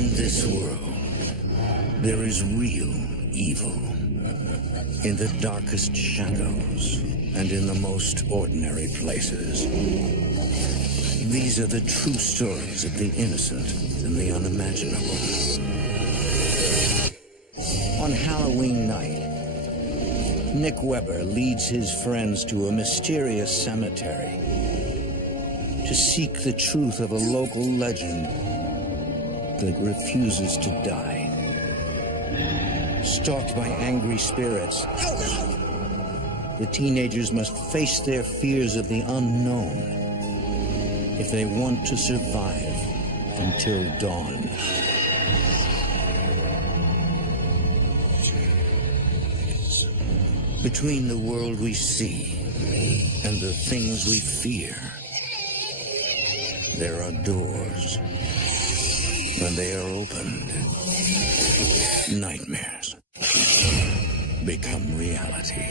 In this world, there is real evil. In the darkest shadows and in the most ordinary places. These are the true stories of the innocent and the unimaginable. On Halloween night, Nick Webber leads his friends to a mysterious cemetery to seek the truth of a local legend that refuses to die. Stalked by angry spirits, the teenagers must face their fears of the unknown if they want to survive until dawn. Between the world we see and the things we fear, there are doors. When they are opened, nightmares become reality.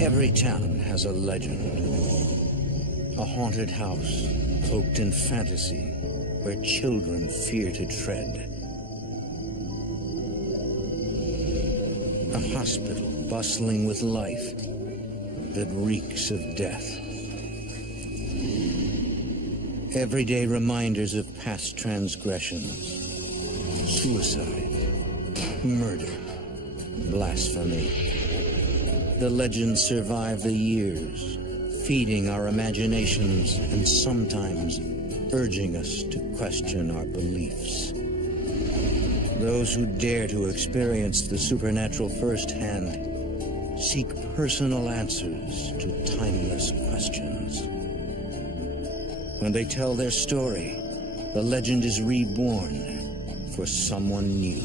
Every town has a legend, a haunted house cloaked in fantasy where children fear to tread. A hospital bustling with life that reeks of death. Everyday reminders of past transgressions, suicide, murder, blasphemy. The legends survive the years, feeding our imaginations and sometimes urging us to question our beliefs. Those who dare to experience the supernatural firsthand seek personal answers to timeless questions. When they tell their story, the legend is reborn for someone new.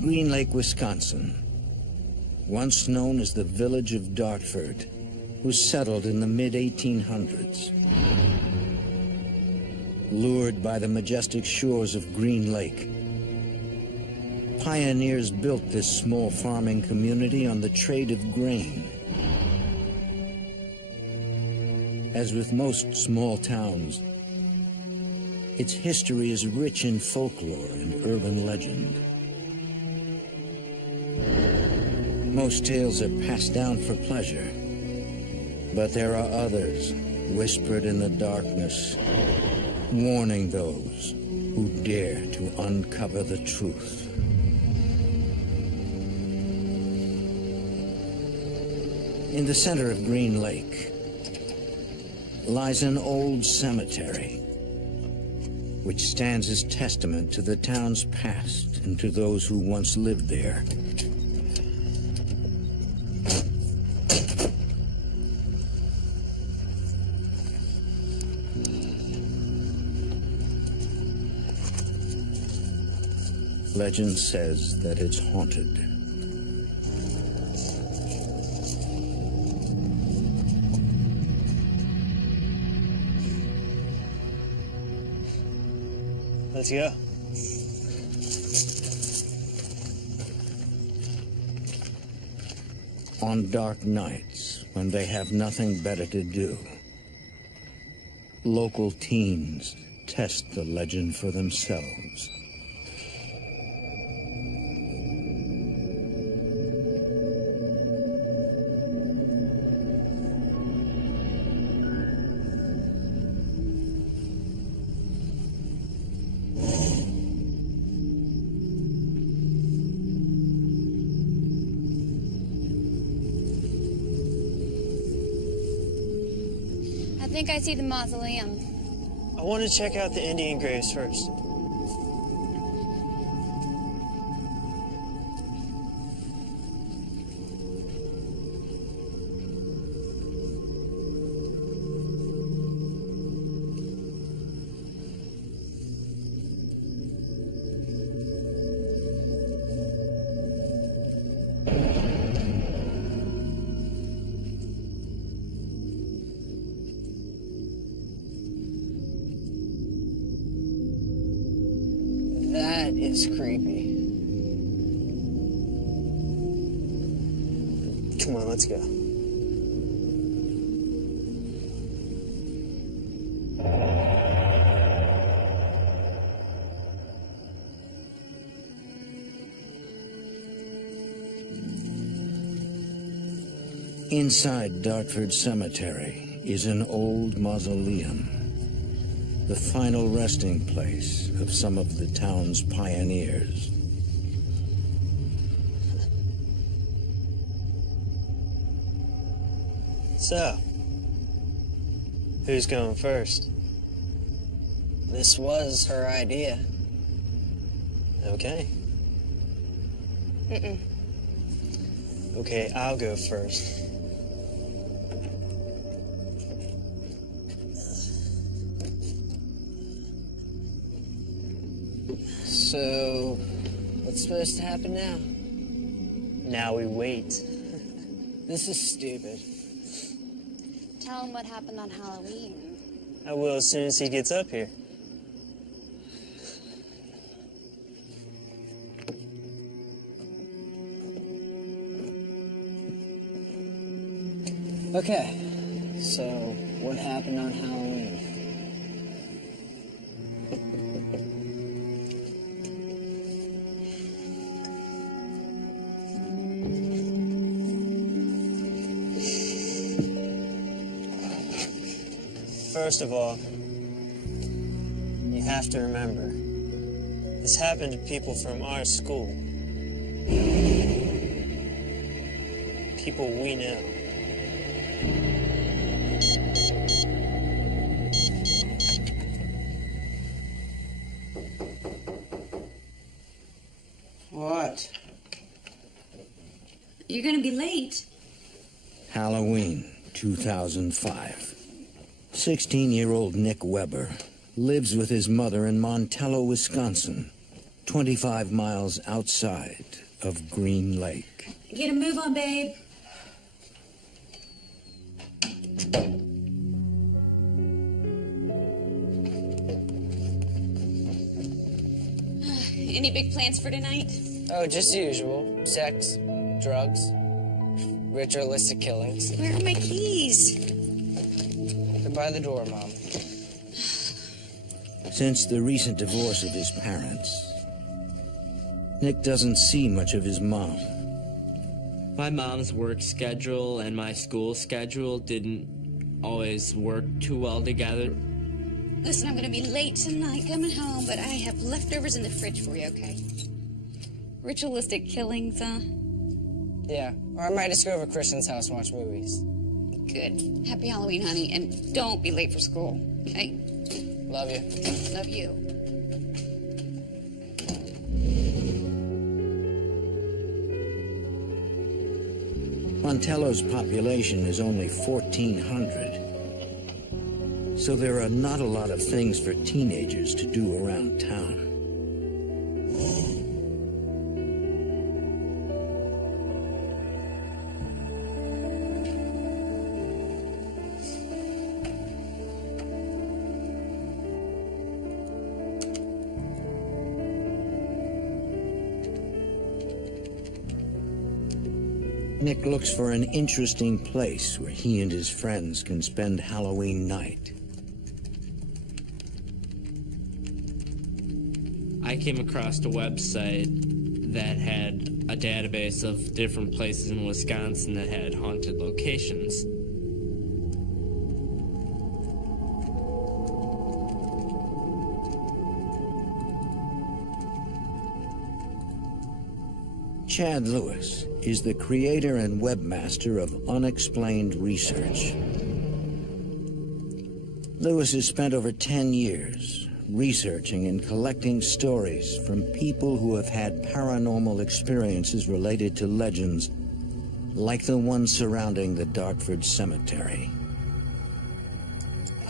Green Lake, Wisconsin, once known as the village of Dartford, was settled in the mid-1800s. Lured by the majestic shores of Green Lake, pioneers built this small farming community on the trade of grain. As with most small towns, its history is rich in folklore and urban legend. Most tales are passed down for pleasure, but there are others whispered in the darkness, warning those who dare to uncover the truth. In the center of Green Lake lies an old cemetery, which stands as testament to the town's past and to those who once lived there. Legend says that it's haunted. Let's go. On dark nights, when they have nothing better to do, local teens test the legend for themselves. I think I see the mausoleum. I want to check out the Indian graves first. is creepy. Come on, let's go. Inside Dartford Cemetery is an old mausoleum, the final resting place of some of the town's pioneers. So, who's going first? This was her idea. Okay. Okay, I'll go first. So, what's supposed to happen now? Now we wait. This is stupid. Tell him what happened on Halloween. I will as soon as he gets up here. Okay, so what happened on Halloween? First of all, you have to remember, this happened to people from our school. People we know. What? You're gonna be late. Halloween 2005. 16-year-old Nick Weber lives with his mother in Montello, Wisconsin, 25 miles outside of Green Lake. Get a move on, babe. Any big plans for tonight? Oh, just the usual. Sex, drugs, ritualistic killings. Where are my keys? They're by the door, Mom. Since the recent divorce of his parents, Nick doesn't see much of his mom. My mom's work schedule and my school schedule didn't always work too well together. Listen, I'm gonna be late tonight coming home, but I have leftovers in the fridge for you, okay? Ritualistic killings, huh? Yeah, or I might just go over to Christian's house and watch movies. Good. Happy Halloween, honey, and don't be late for school, okay? Love you. Love you. Montello's population is only 1,400. So there are not a lot of things for teenagers to do around town. Nick looks for an interesting place where he and his friends can spend Halloween night. I came across a website that had a database of different places in Wisconsin that had haunted locations. Chad Lewis is the creator and webmaster of Unexplained Research. Lewis has spent over 10 years researching and collecting stories from people who have had paranormal experiences related to legends like the one surrounding the Dartford Cemetery.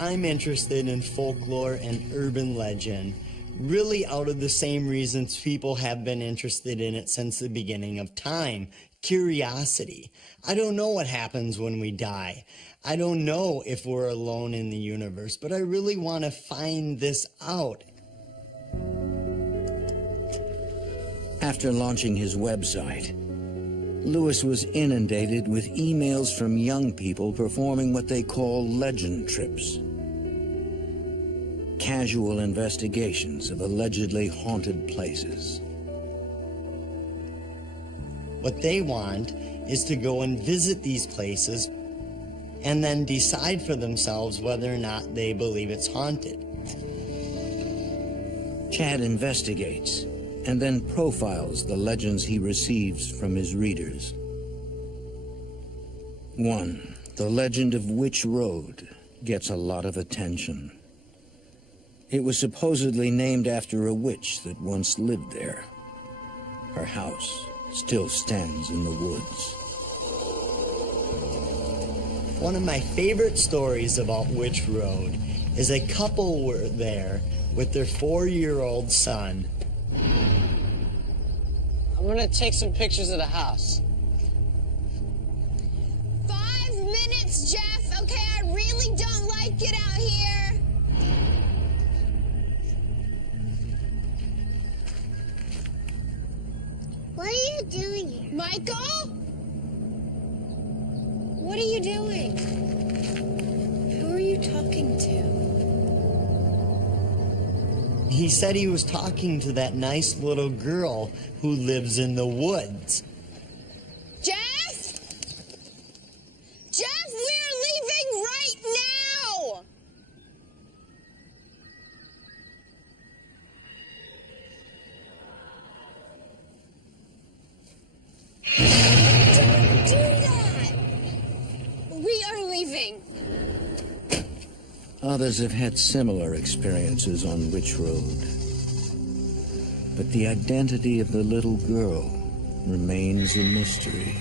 I'm interested in folklore and urban legend, really out of the same reasons people have been interested in it since the beginning of time. Curiosity. I don't know what happens when we die. I don't know if we're alone in the universe, but I really want to find this out. After launching his website, Lewis was inundated with emails from young people performing what they call legend trips. Casual investigations of allegedly haunted places. What they want is to go and visit these places and then decide for themselves whether or not they believe it's haunted. Chad investigates and then profiles the legends he receives from his readers. 1. The legend of Witch Road gets a lot of attention. It was supposedly named after a witch that once lived there. Her house still stands in the woods. One of my favorite stories about Witch Road is a couple were there with their 4-year-old son. I'm gonna take some pictures of the house. 5 minutes, Jeff. Okay, I really don't like it out here. What are you doing here? Michael? What are you doing? Who are you talking to? He said he was talking to that nice little girl who lives in the woods. Jeff? Jeff, we're leaving right now! Don't do that! We are leaving. Others have had similar experiences on Witch Road. But the identity of the little girl remains a mystery.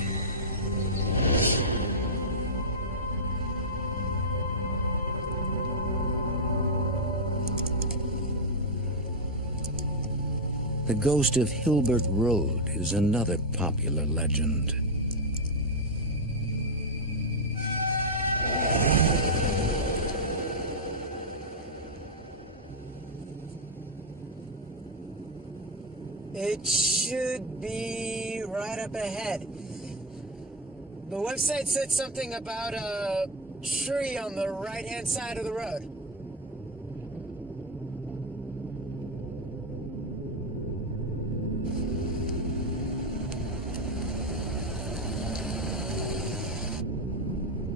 The ghost of Hilbert Road is another popular legend. It should be right up ahead. The website said something about a tree on the right-hand side of the road.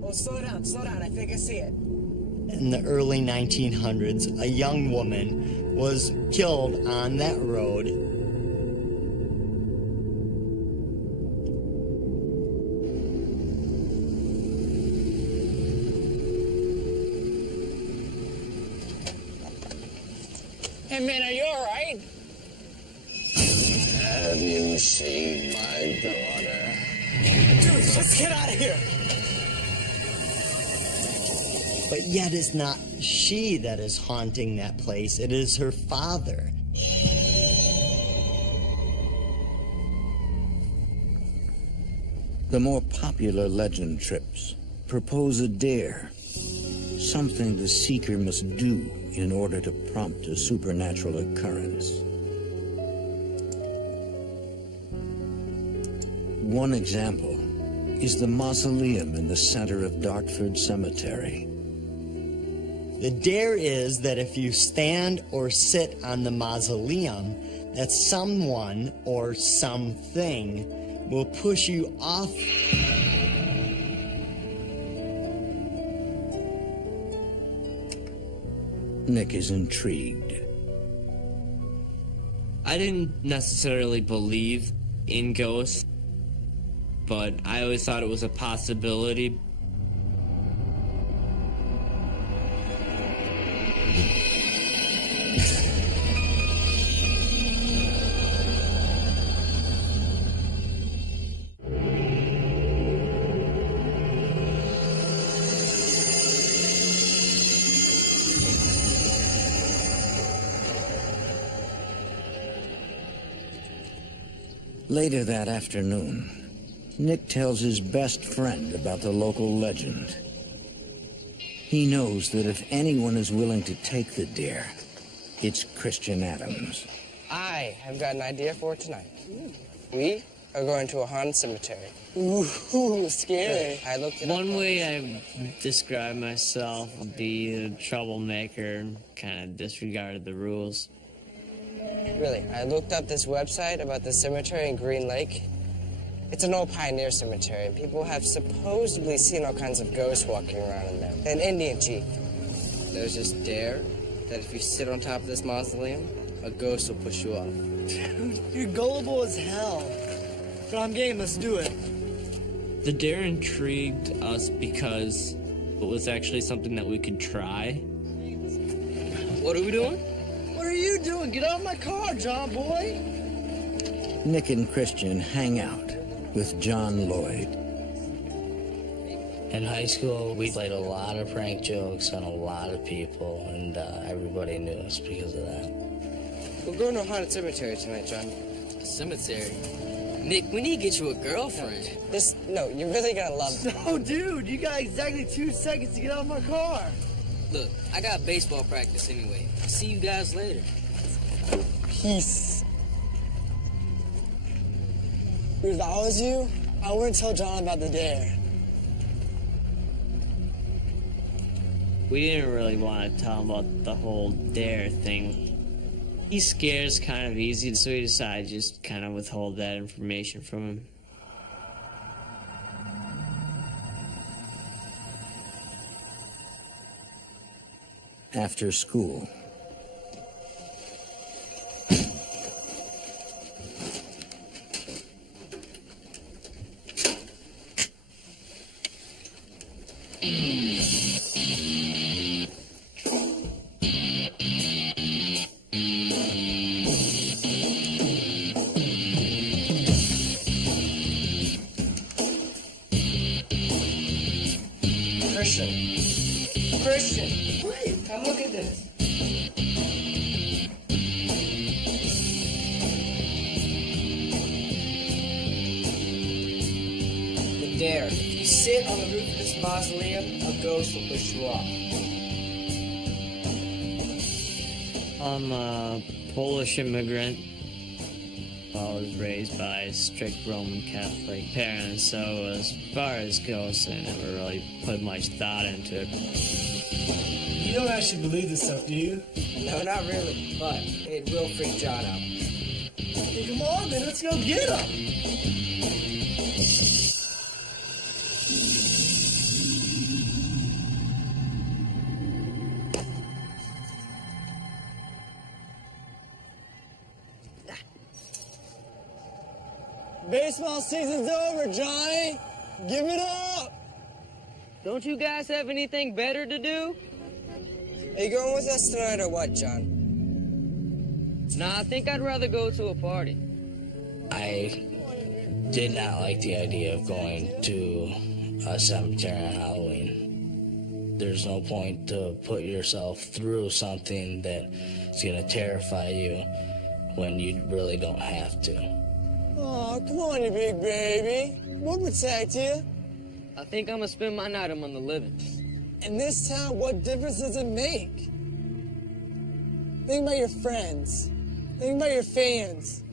Oh, slow down, I think I see it. In the early 1900s, a young woman was killed on that road. Hey man, are you alright? Have you seen my daughter? Dude, let's get out of here! But yet it's not she that is haunting that place, it is her father. The more popular legend trips propose a dare, something the seeker must do in order to prompt a supernatural occurrence. One example is the mausoleum in the center of Dartford Cemetery. The dare is that if you stand or sit on the mausoleum, that someone or something will push you off. Nick is intrigued. I didn't necessarily believe in ghosts, but I always thought it was a possibility. Later that afternoon, Nick tells his best friend about the local legend. He knows that if anyone is willing to take the dare, it's Christian Adams. I I have got an idea for tonight. We are going to a haunted cemetery. Ooh, scary. I looked it One up. way I describe myself would be a troublemaker, kind of disregarded the rules. Really, I looked up this website about the cemetery in Green Lake. It's an old pioneer cemetery, and people have supposedly seen all kinds of ghosts walking around in there. An Indian chief. There's this dare that if you sit on top of this mausoleum, a ghost will push you off. Dude, you're gullible as hell. But I'm game, let's do it. The dare intrigued us because it was actually something that we could try. What are we doing? What are you doing? Get out of my car, John boy. Nick and Christian hang out with John Lloyd. In high school, we played a lot of prank jokes on a lot of people, and everybody knew us because of that. We're going to a haunted cemetery tonight, John. A cemetery? Nick, we need to get you a girlfriend. No, you're really gonna love it. No, dude, you got exactly 2 seconds to get out of my car. Look, I got baseball practice anyway. See you guys later. Peace. Dude, if I was you, I wouldn't tell John about the dare. We didn't really want to tell him about the whole dare thing. He scares kind of easy, so we decided to just kind of withhold that information from him. After school, Christian, wait, come look at this. The dare. If you sit on the roof of this mausoleum, a ghost will push you off. I'm a Polish immigrant. I was raised by strict Roman Catholic parents, so as far as ghosts, I never really put much thought into it. You don't actually believe this stuff, do you? No, not really, but it will freak John out. Hey, come on, man, let's go get him. Baseball season's over, Johnny. Give it up. Don't you guys have anything better to do? Are you going with us tonight or what, John? Nah, I think I'd rather go to a party. I did not like the idea of going to a cemetery on Halloween. There's no point to put yourself through something that's gonna terrify you when you really don't have to. Oh, come on, you big baby. We'll protect you. I think I'm gonna spend my night among the living. In this town, what difference does it make? Think about your friends. Think about your fans.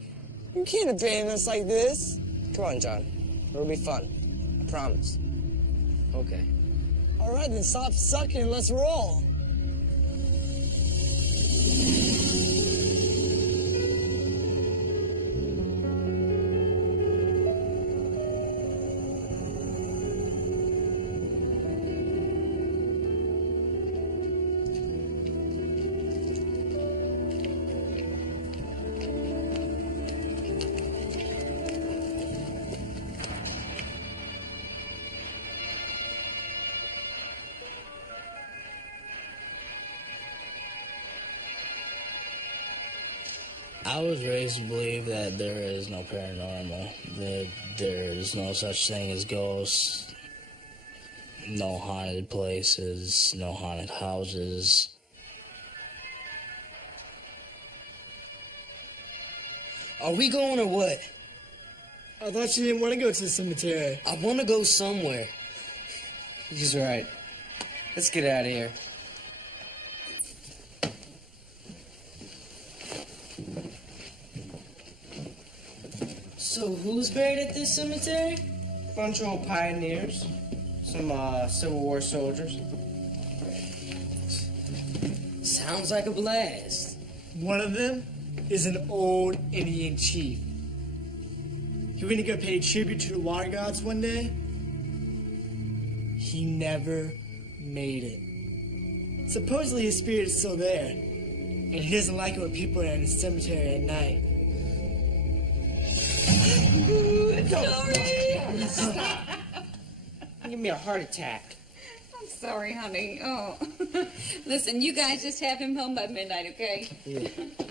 You can't abandon us like this. Come on, John. It'll be fun. I promise. Okay. All right, then stop sucking and let's roll. I was raised to believe that there is no paranormal, that there is no such thing as ghosts, no haunted places, no haunted houses. Are we going or what? I thought you didn't want to go to the cemetery. I want to go somewhere. He's right. Let's get out of here. So who's buried at this cemetery? Bunch of old pioneers. Some Civil War soldiers. Sounds like a blast. One of them is an old Indian chief. He went to go pay tribute to the water gods one day. He never made it. Supposedly his spirit is still there, and he doesn't like it when people are in the cemetery at night. Sorry. Stop. Give me a heart attack. I'm sorry, honey. Oh. Listen, you guys just have him home by midnight, okay?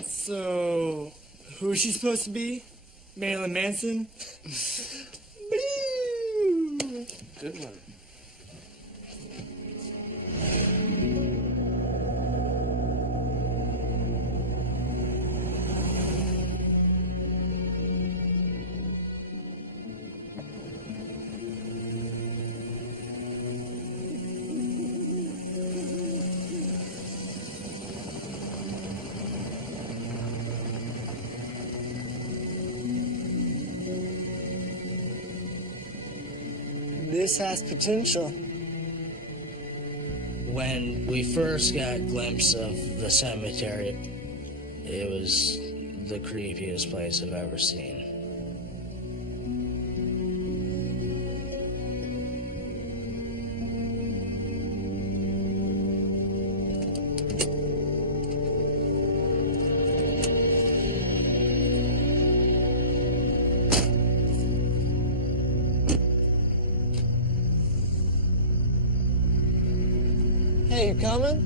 So, who is she supposed to be? Marilyn Manson? Good one. This has potential. When we first got a glimpse of the cemetery, it was the creepiest place I've ever seen. Hey, you coming?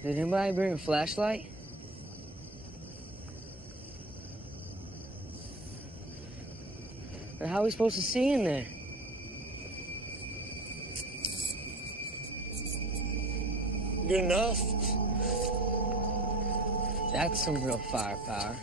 Did anybody bring a flashlight? How are we supposed to see in there? Good enough. That's some real firepower.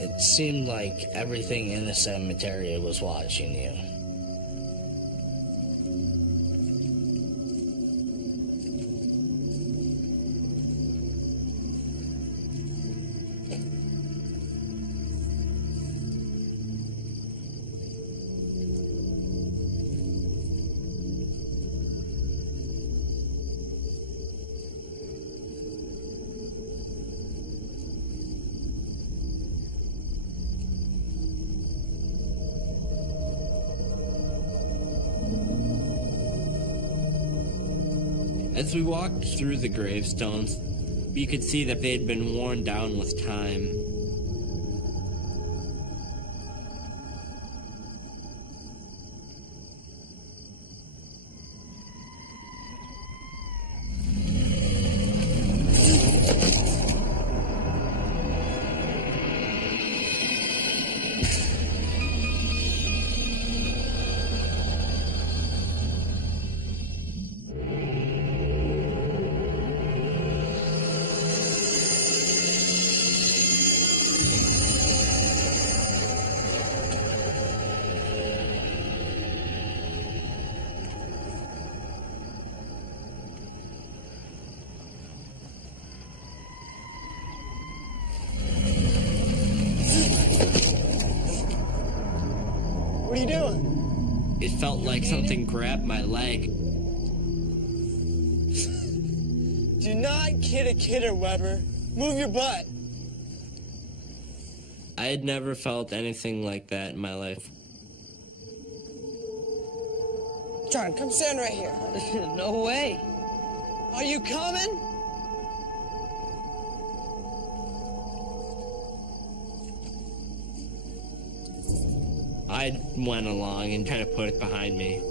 It seemed like everything in the cemetery was watching you. As we walked through the gravestones, you could see that they had been worn down with time. It felt like something grabbed my leg. Do not kid a kidder, Weber. Move your butt. I had never felt anything like that in my life. John, come stand right here. No way. Are you coming? I went along and tried to put it behind me.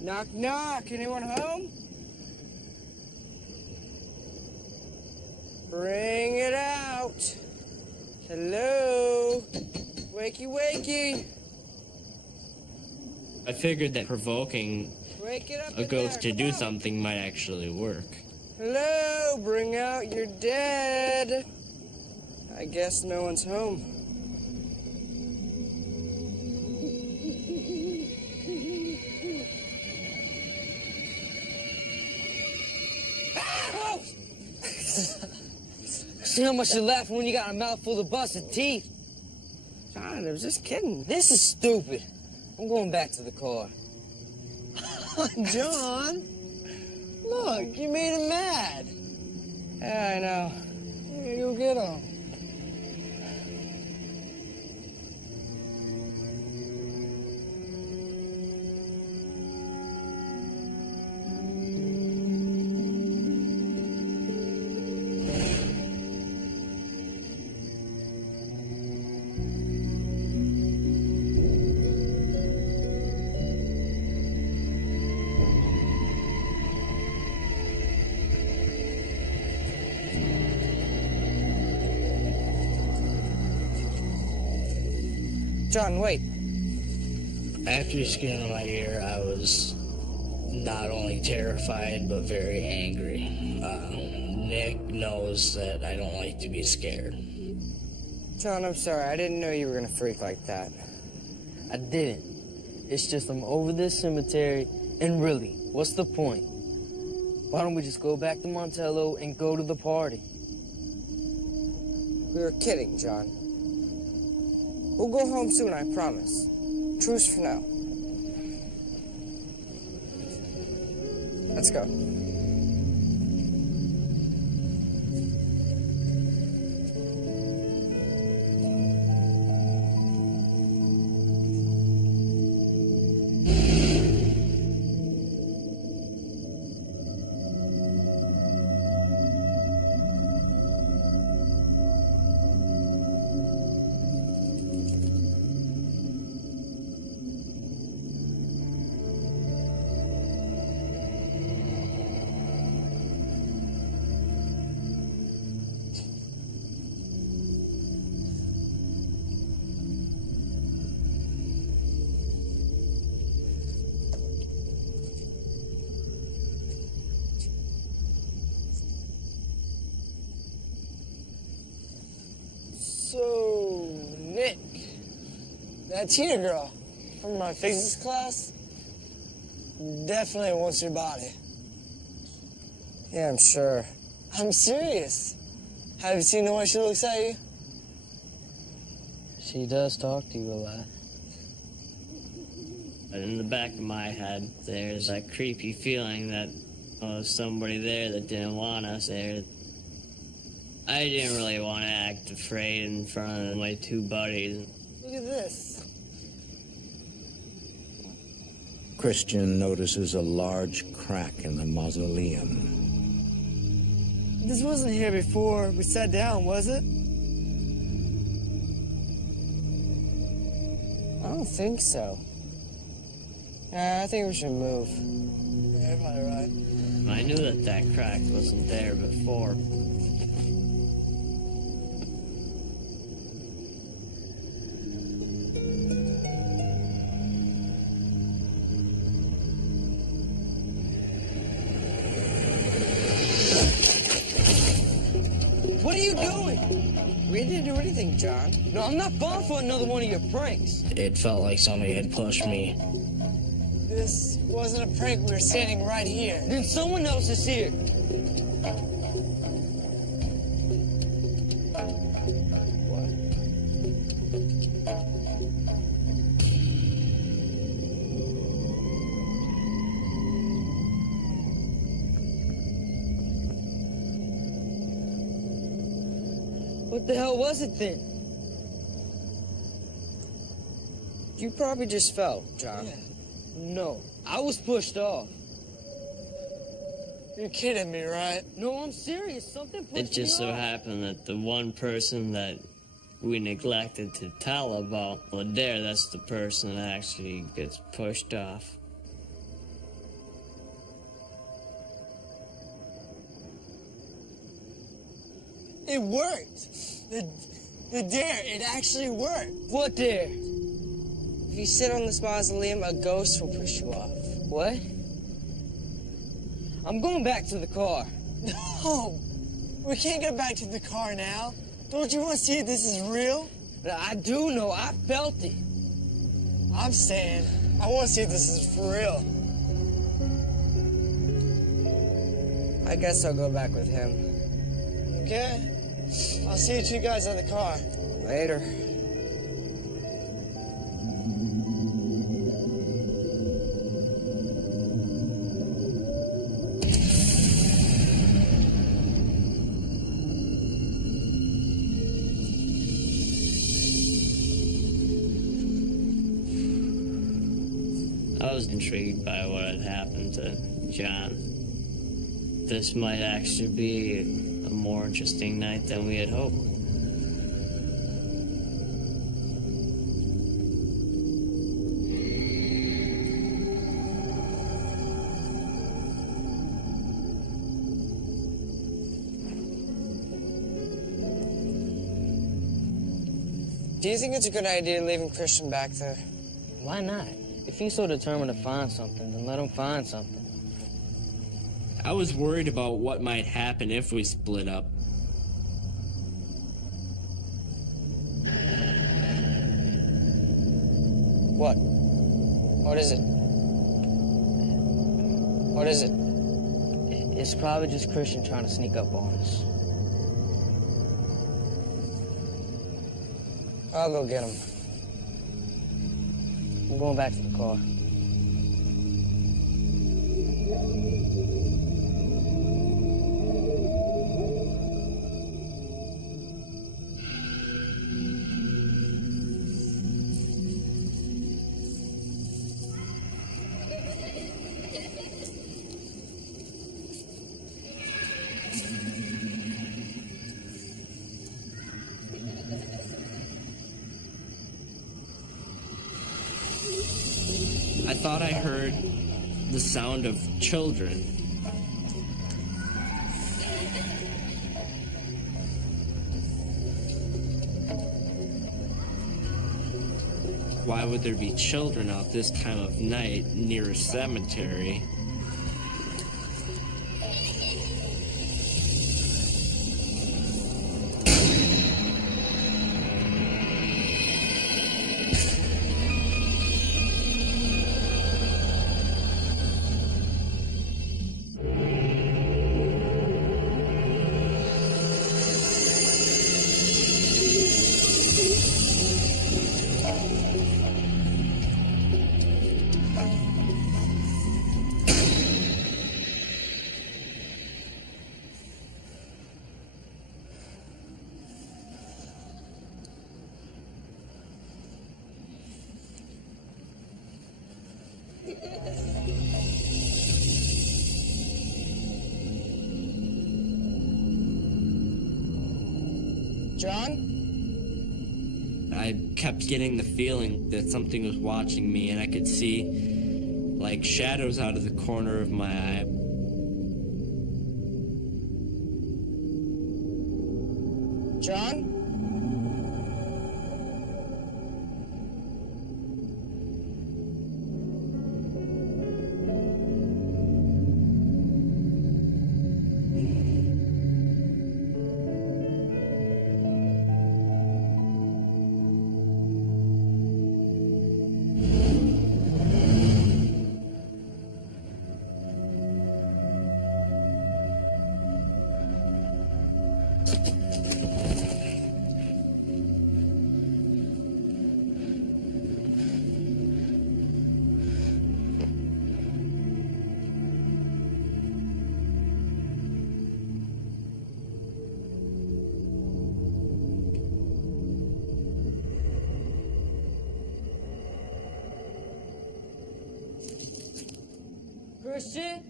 Knock, knock. Anyone home? Bring it out. Hello? Wakey, wakey. I figured that provoking Wake it up a in ghost there. to Come do on. something might actually work. Hello? Bring out your dead. I guess no one's home. See how much you laugh when you got a mouthful of busted teeth. John, I was just kidding. This is stupid. I'm going back to the car. John, Look, you made him mad. yeah, I know. Here, go get him. John, wait. After you scared in my ear, I was not only terrified, but very angry. Nick knows that I don't like to be scared. John, I'm sorry. I didn't know you were gonna freak like that. I didn't. It's just I'm over this cemetery, and really, what's the point? Why don't we just go back to Montello and go to the party? We were kidding, John. We'll go home soon, I promise. Truce for now. Let's go. So, Nick, that cheater girl from my physics class definitely wants your body. Yeah, I'm sure. I'm serious. Have you seen the way she looks at you? She does talk to you a lot. But in the back of my head, there's that creepy feeling that there's somebody there that didn't want us there. I didn't really want to act afraid in front of my two buddies. Look at this. Christian notices a large crack in the mausoleum. This wasn't here before we sat down, was it? I don't think so. I think we should move. Yeah, you're probably right. I knew that crack wasn't there before. you doing? We didn't do anything, John. No, I'm not falling for another one of your pranks. It felt like somebody had pushed me. This wasn't a prank. We were standing right here. Then someone else is here. What the hell was it then? You probably just fell, John. No, I was pushed off. You're kidding me, right? No, I'm serious. Something pushed It just me so off. happened that the one person that we neglected to tell about, well, that's the person that actually gets pushed off. It worked. The dare, it actually worked. What dare? If you sit on this mausoleum, a ghost will push you off. What? I'm going back to the car. No, we can't go back to the car now. Don't you want to see if this is real? I do know. I felt it. I'm saying, I want to see if this is for real. I guess I'll go back with him. Okay? I'll see you two guys in the car. Later. I was intrigued by what had happened to John. This might actually be a more interesting night than we had hoped. Do you think it's a good idea leaving Christian back there? Why not? If he's so determined to find something, then let him find something. I was worried about what might happen if we split up. What? What is it? What is it? It's probably just Christian trying to sneak up on us. I'll go get him. I'm going back to the car. I thought I heard the sound of children. Why would there be children out this time of night near a cemetery? John? I kept getting the feeling that something was watching me, and I could see, like, shadows out of the corner of my eye. John? Christian?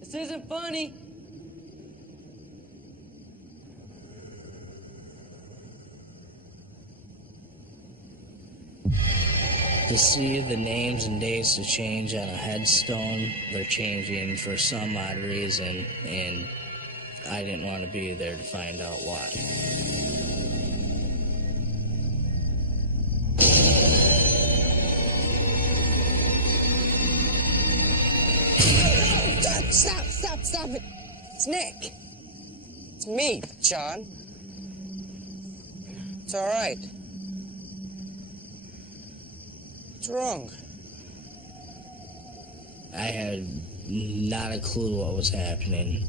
This isn't funny. To see the names and dates to change on a headstone, they're changing for some odd reason, and I didn't want to be there to find out why. Stop it! It's Nick. It's me, John. It's all right. What's wrong? I had not a clue what was happening.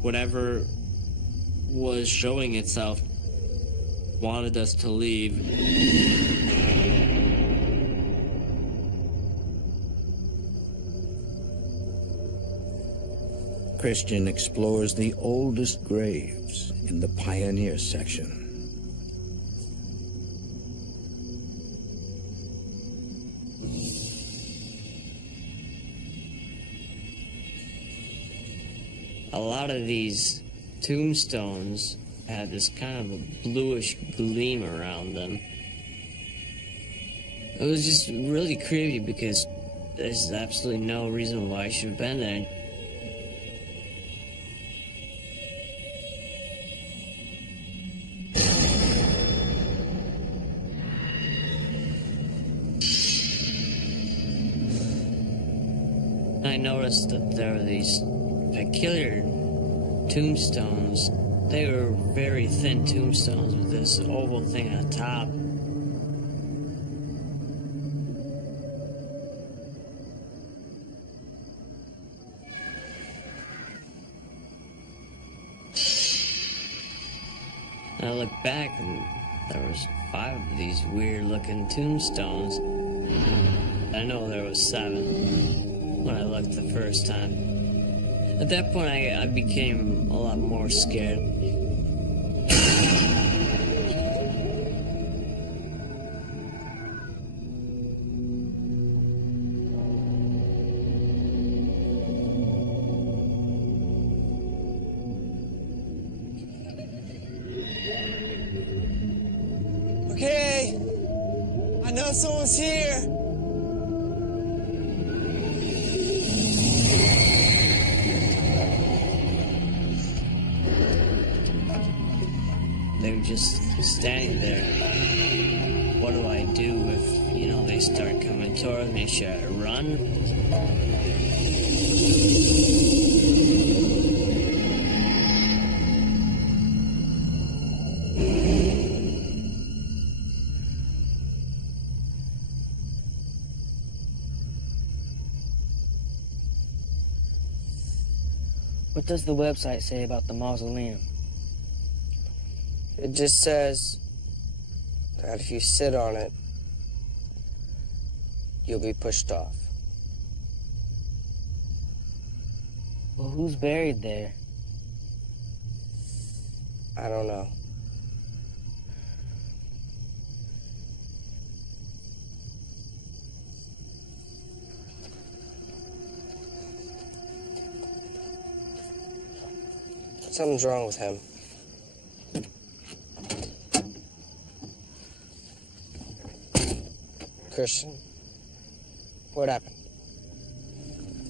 Whatever was showing itself wanted us to leave. Christian explores the oldest graves in the Pioneer section. A lot of these tombstones had this kind of a bluish gleam around them. It was just really creepy because there's absolutely no reason why I should have been there. I noticed that there were these peculiar tombstones. They were very thin tombstones with this oval thing on top. And I looked back and there was 5 of these weird looking tombstones. I know there was 7 when I looked the first time. At that point, I became a lot more scared. Okay, I know someone's here. They were just standing there. What do I do if, they start coming towards me? Should I run? What does the website say about the mausoleum? It just says that if you sit on it, you'll be pushed off. Well, who's buried there? I don't know. Something's wrong with him. Christian, what happened?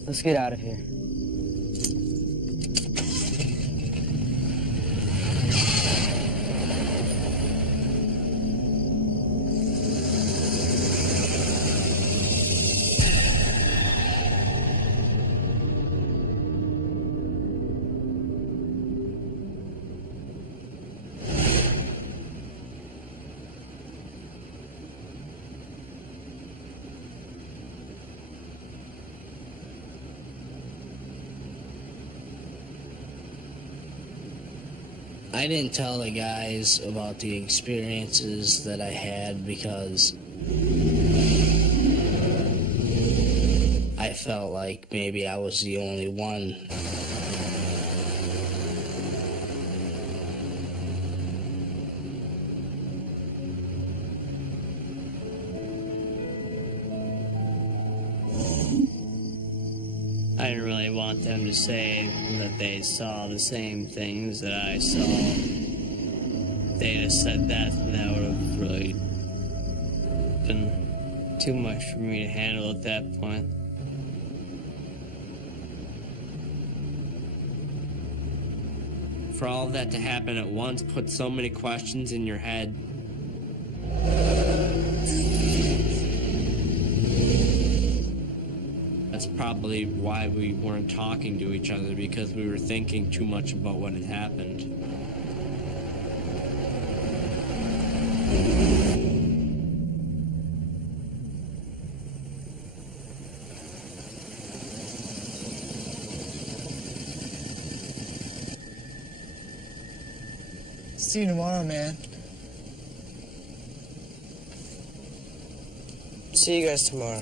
Let's get out of here. I didn't tell the guys about the experiences that I had because I felt like maybe I was the only one. I didn't really want them to say that they saw the same things that I saw. They just said that, and that would have really been too much for me to handle at that point. For all of that to happen at once put so many questions in your head. That's probably why we weren't talking to each other, because we were thinking too much about what had happened. See you tomorrow, man. See you guys tomorrow.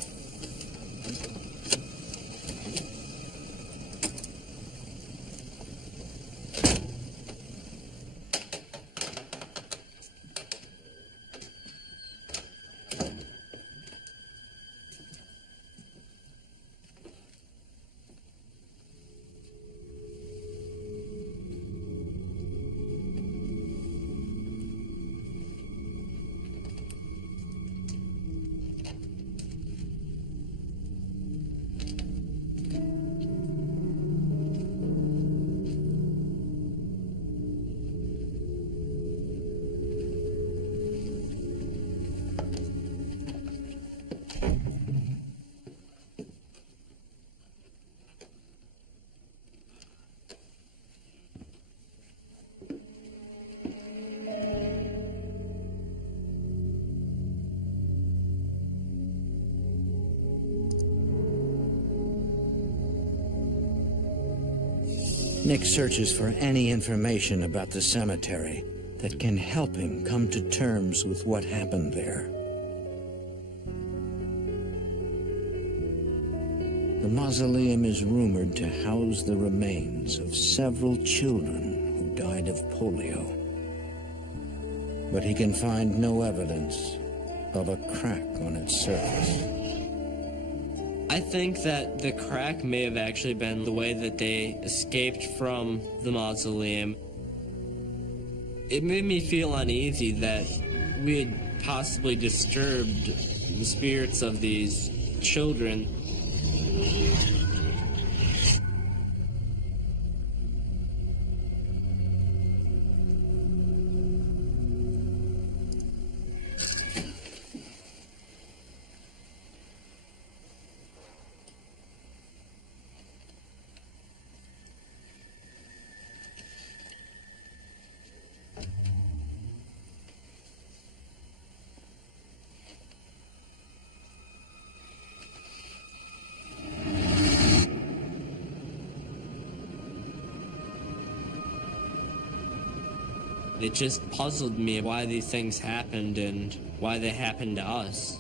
Nick searches for any information about the cemetery that can help him come to terms with what happened there. The mausoleum is rumored to house the remains of several children who died of polio. But he can find no evidence of a crack on its surface. I think that the crack may have actually been the way that they escaped from the mausoleum. It made me feel uneasy that we had possibly disturbed the spirits of these children. It just puzzled me why these things happened and why they happened to us.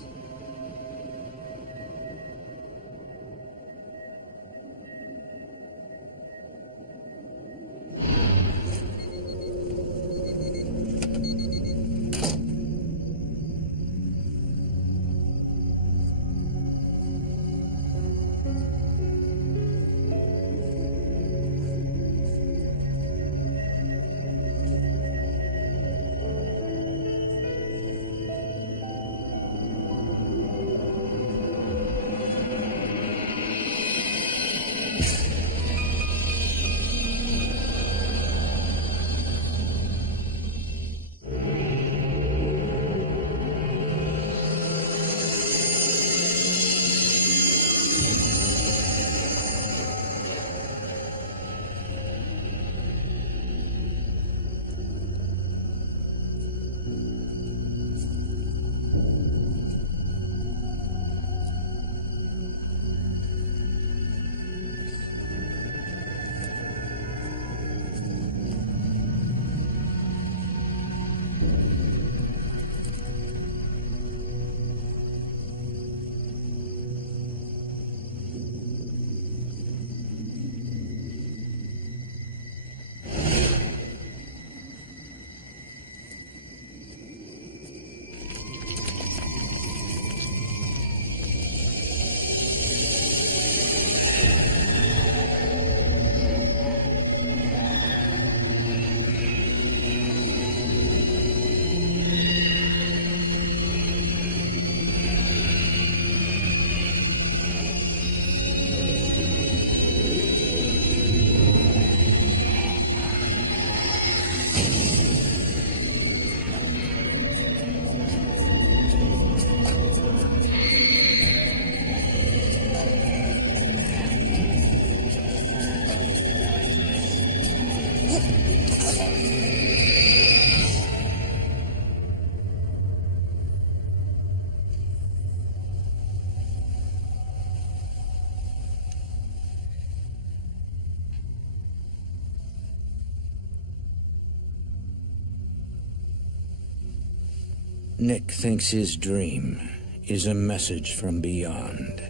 Nick thinks his dream is a message from beyond.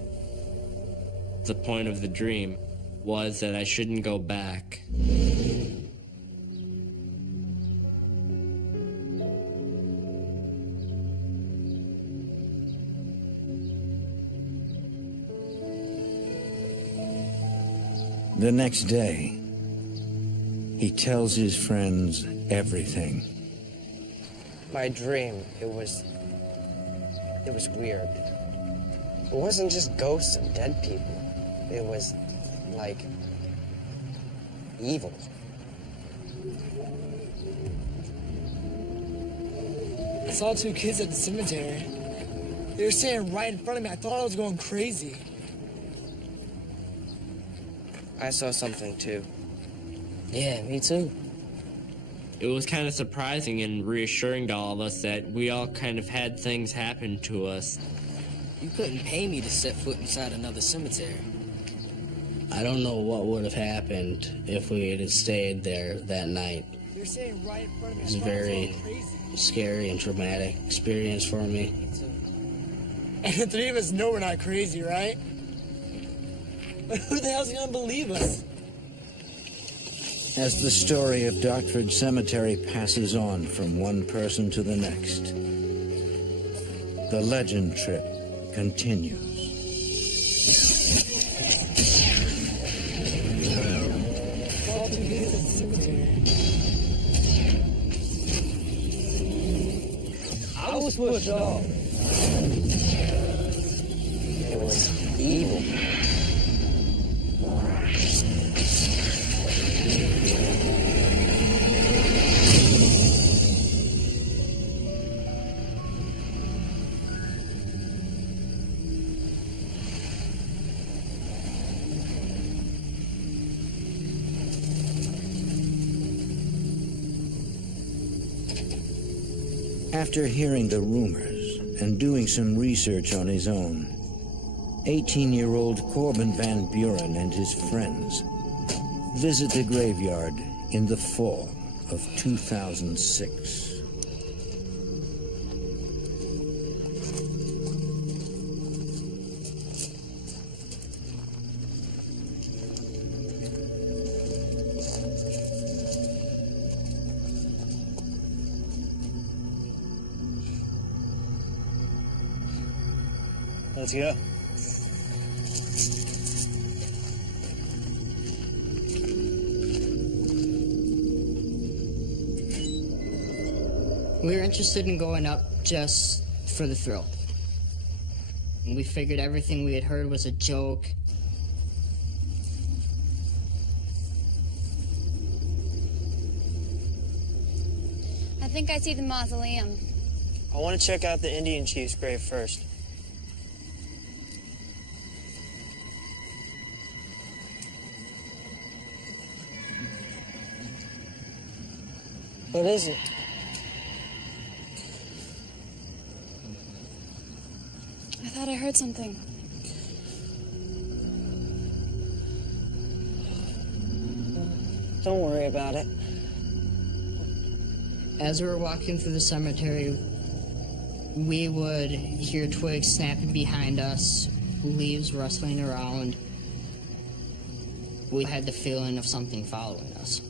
The point of the dream was that I shouldn't go back. The next day, he tells his friends everything. My dream, it was weird. It wasn't just ghosts of dead people. It was like evil. I saw two kids at the cemetery. They were standing right in front of me. I thought I was going crazy. I saw something too. Yeah, me too. It was kind of surprising and reassuring to all of us that we all kind of had things happen to us. You couldn't pay me to set foot inside another cemetery. I don't know what would have happened if we had stayed there that night. They're standing right in front of me. It was a very scary and traumatic experience for me. And the three of us know we're not crazy, right? But who the hell's gonna believe us? As the story of Dartford Cemetery passes on from one person to the next, the legend trip continues. I was pushed off. It was evil. After hearing the rumors and doing some research on his own, 18-year-old Corbin Van Buren and his friends visit the graveyard in the fall of 2006. Let's go. We were interested in going up just for the thrill. We figured everything we had heard was a joke. I think I see the mausoleum. I want to check out the Indian chief's grave first. What is it? I thought I heard something. Don't worry about it. As we were walking through the cemetery, we would hear twigs snapping behind us, leaves rustling around. We had the feeling of something following us.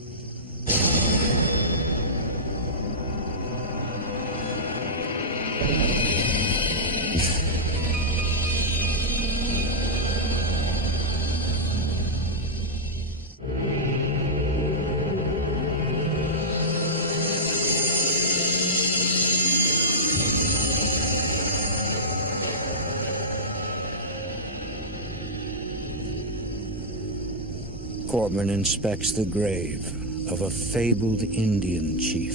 Corbin inspects the grave of a fabled Indian chief.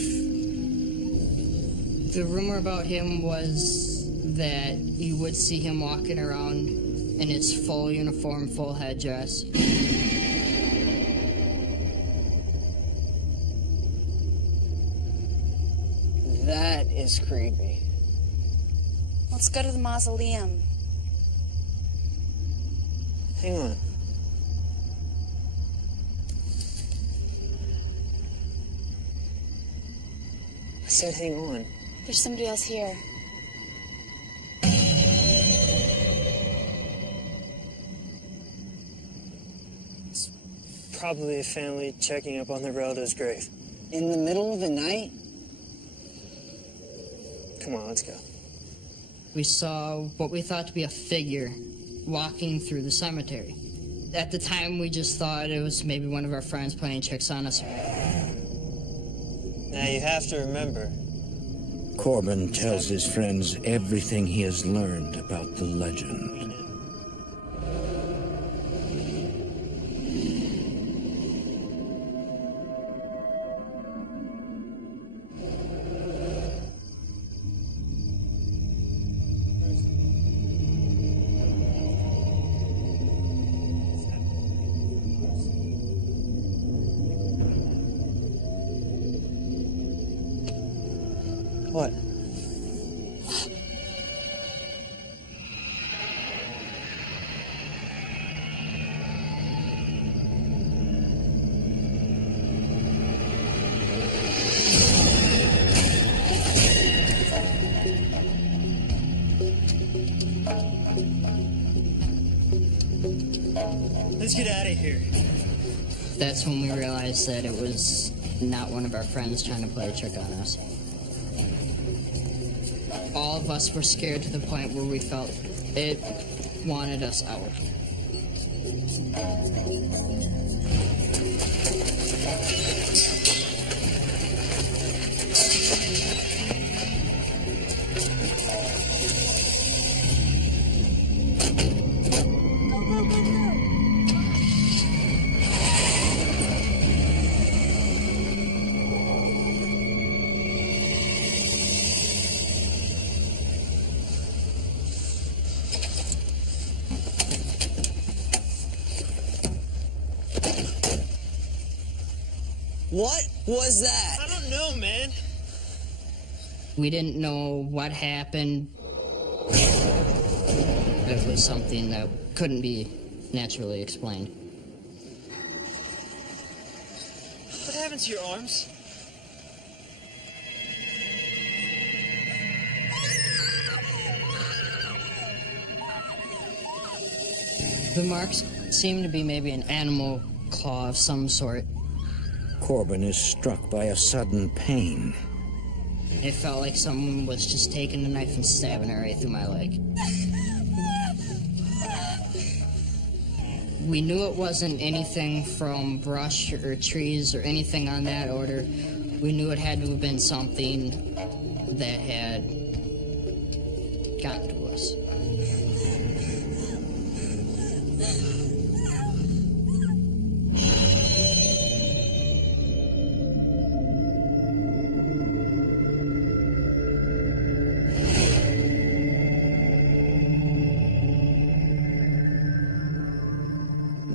The rumor about him was that you would see him walking around in his full uniform, full headdress. That is creepy. Let's go to the mausoleum. Hang on. I said hang on. There's somebody else here. Probably a family checking up on their relative's grave. In the middle of the night? Come on, let's go. We saw what we thought to be a figure walking through the cemetery. At the time, we just thought it was maybe one of our friends playing tricks on us. Now, you have to remember, Corbin tells his friends everything he has learned about the legend. What? let's get out of here. That's when we realized that it was not one of our friends trying to play a trick on us. All of us were scared to the point where we felt it wanted us out. What was that? I don't know, man. We didn't know what happened. It was something that couldn't be naturally explained. What happened to your arms? The marks seem to be maybe an animal claw of some sort. Corbin is struck by a sudden pain. It felt like someone was just taking a knife and stabbing it right through my leg. We knew it wasn't anything from brush or trees or anything on that order. We knew it had to have been something that had gotten to us.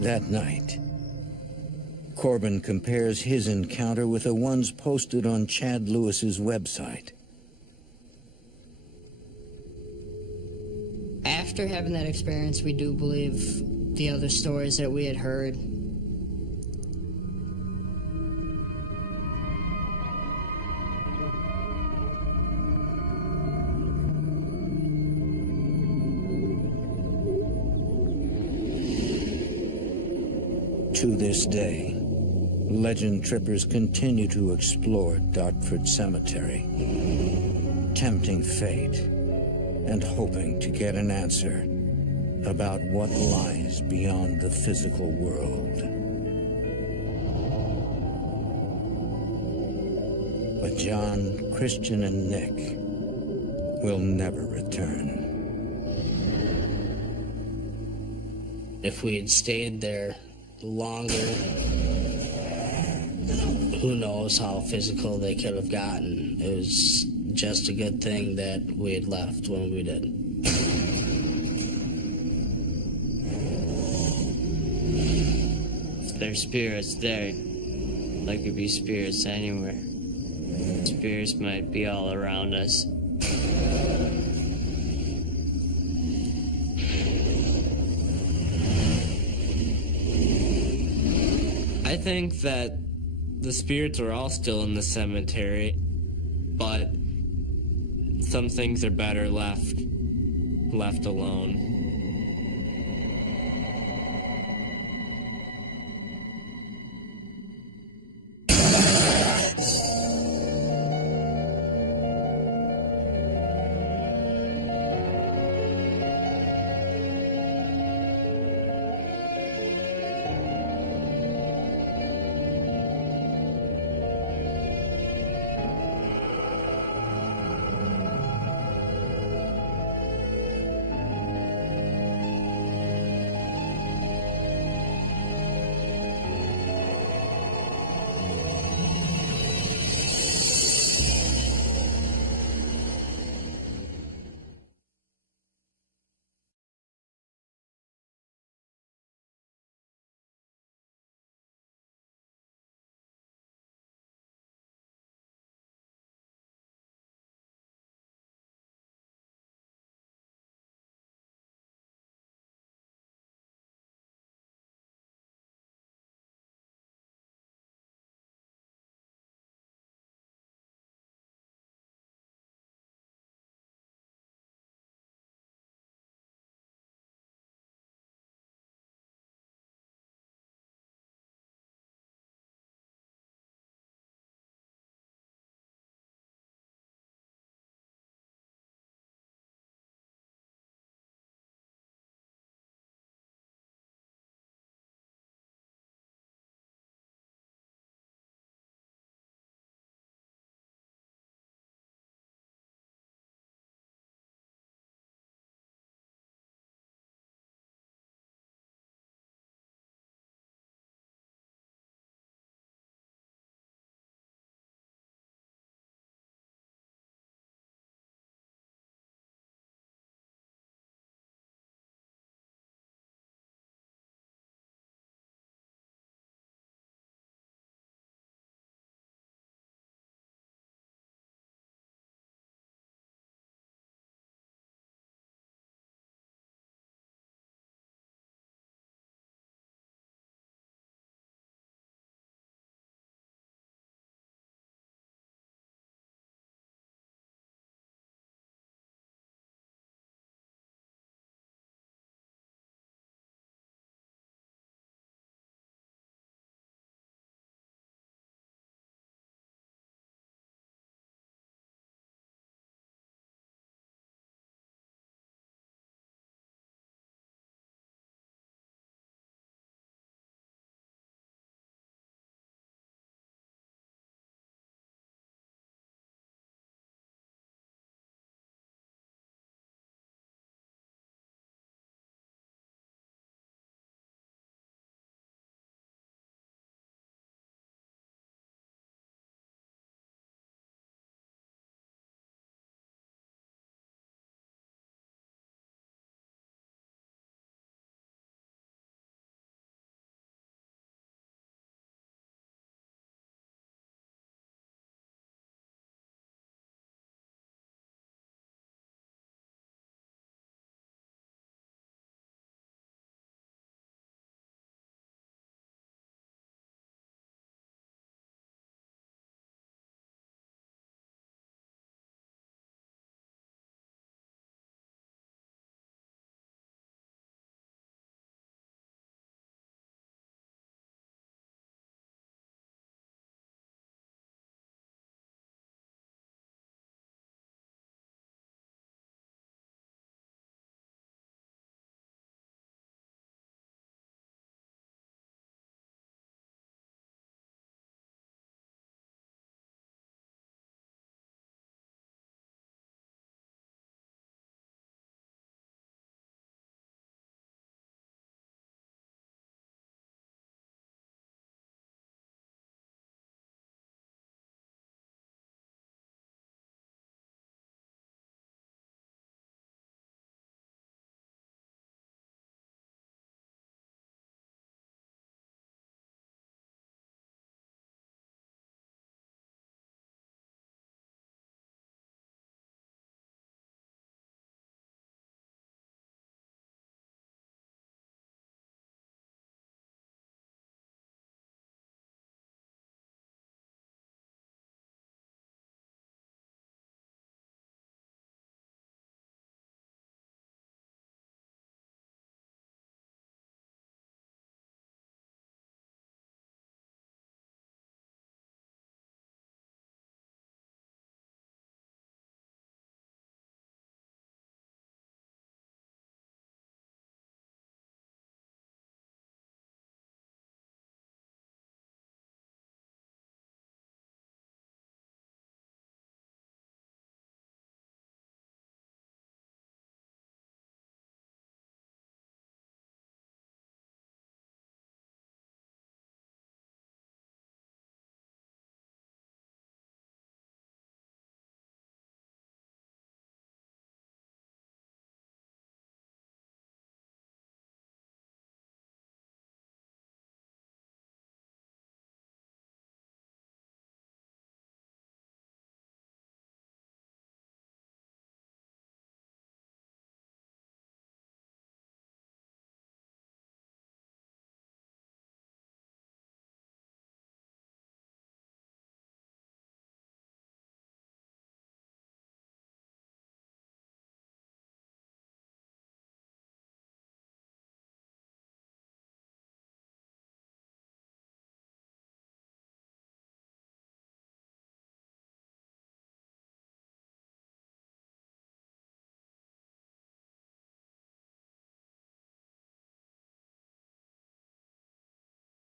That night, Corbin compares his encounter with the ones posted on Chad Lewis's website. After having that experience, we do believe the other stories that we had heard. To this day, legend trippers continue to explore Dartford Cemetery, tempting fate and hoping to get an answer about what lies beyond the physical world. But John, Christian, and Nick will never return. If we had stayed there longer, who knows how physical they could have gotten. It was just a good thing that we had left when we did. There's spirits there. There could be spirits anywhere. Spirits might be all around us. I think that the spirits are all still in the cemetery, but some things are better left alone.